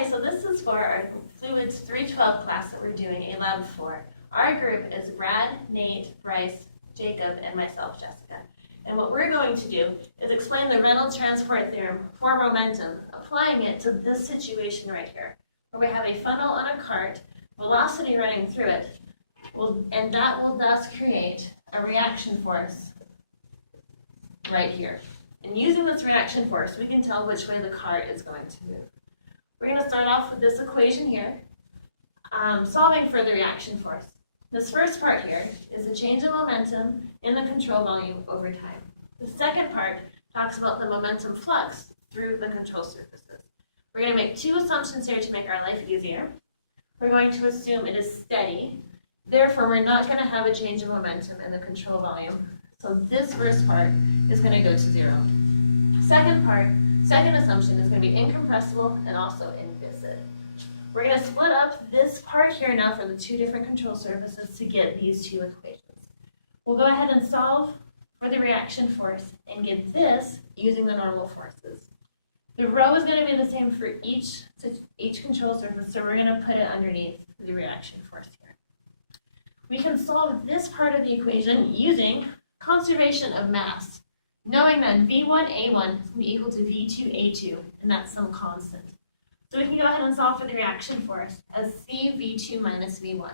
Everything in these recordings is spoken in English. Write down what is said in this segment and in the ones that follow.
Hi, so this is for our Fluids 312 class that we're doing a lab for. Our group is Brad, Nate, Bryce, Jacob, and myself, Jessica. And what we're going to do is explain the Reynolds transport theorem for momentum, applying it to this situation right here, where we have a funnel on a cart, velocity running through it, and that will thus create a reaction force right here. And using this reaction force, we can tell which way the cart is going to move. We're going to start off with this equation here, solving for the reaction force. This first part here is the change in momentum in the control volume over time. The second part talks about the momentum flux through the control surfaces. We're going to make two assumptions here to make our life easier. We're going to assume it is steady. Therefore, we're not going to have a change in momentum in the control volume. So this first part is going to go to zero. Second assumption is going to be incompressible and also inviscid. We're going to split up this part here now for the two different control surfaces to get these two equations. We'll go ahead and solve for the reaction force and get this using the normal forces. The rho is going to be the same for each control surface, so we're going to put it underneath the reaction force here. We can solve this part of the equation using conservation of mass, knowing that V1A1 is going to be equal to V2A2, and that's some constant. So we can go ahead and solve for the reaction force as CV2 minus V1.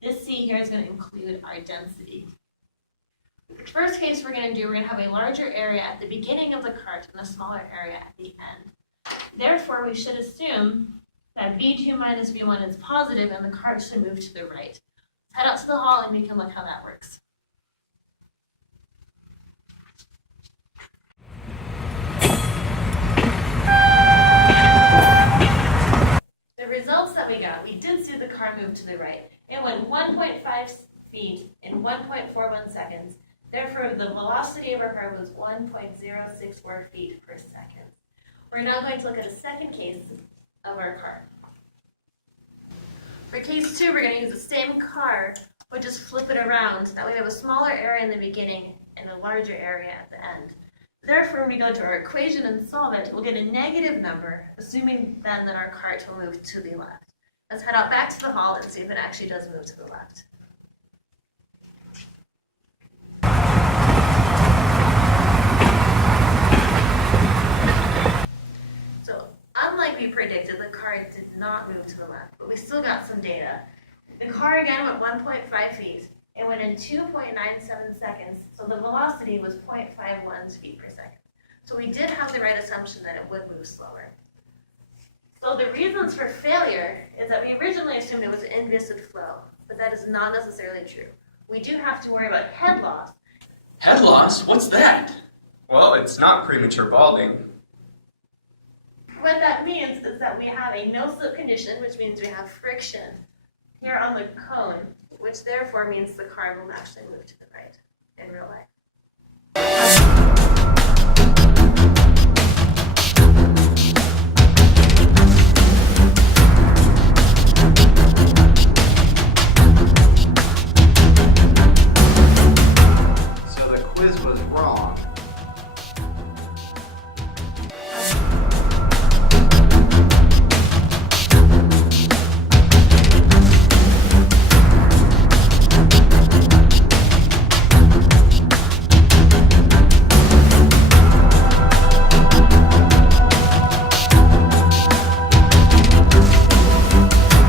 This C here is going to include our density. The first case we're going to have a larger area at the beginning of the cart and a smaller area at the end. Therefore, we should assume that V2 minus V1 is positive and the cart should move to the right. Let's head out to the hall and we can look how that works. The results that we did see the car move to the right. It went 1.5 feet in 1.41 seconds. Therefore, the velocity of our car was 1.064 feet per second. We're now going to look at a second case of our car. For case 2, we're going to use the same car, but just flip it around. That way we have a smaller area in the beginning and a larger area at the end. Therefore, when we go to our equation and solve it, we'll get a negative number, assuming then that our cart will move to the left. Let's head out back to the hall and see if it actually does move to the left. So, unlike we predicted, the cart did not move to the left, but we still got some data. The car again went 1.5 feet. It went in 2.97 seconds, so the velocity was 0.51 feet per second. So we did have the right assumption that it would move slower. So the reasons for failure is that we originally assumed it was an inviscid flow, but that is not necessarily true. We do have to worry about head loss. Head loss? What's that? Well, it's not premature balding. What that means is that we have a no-slip condition, which means we have friction here on the cone, which therefore means the car will actually move to the right in real life.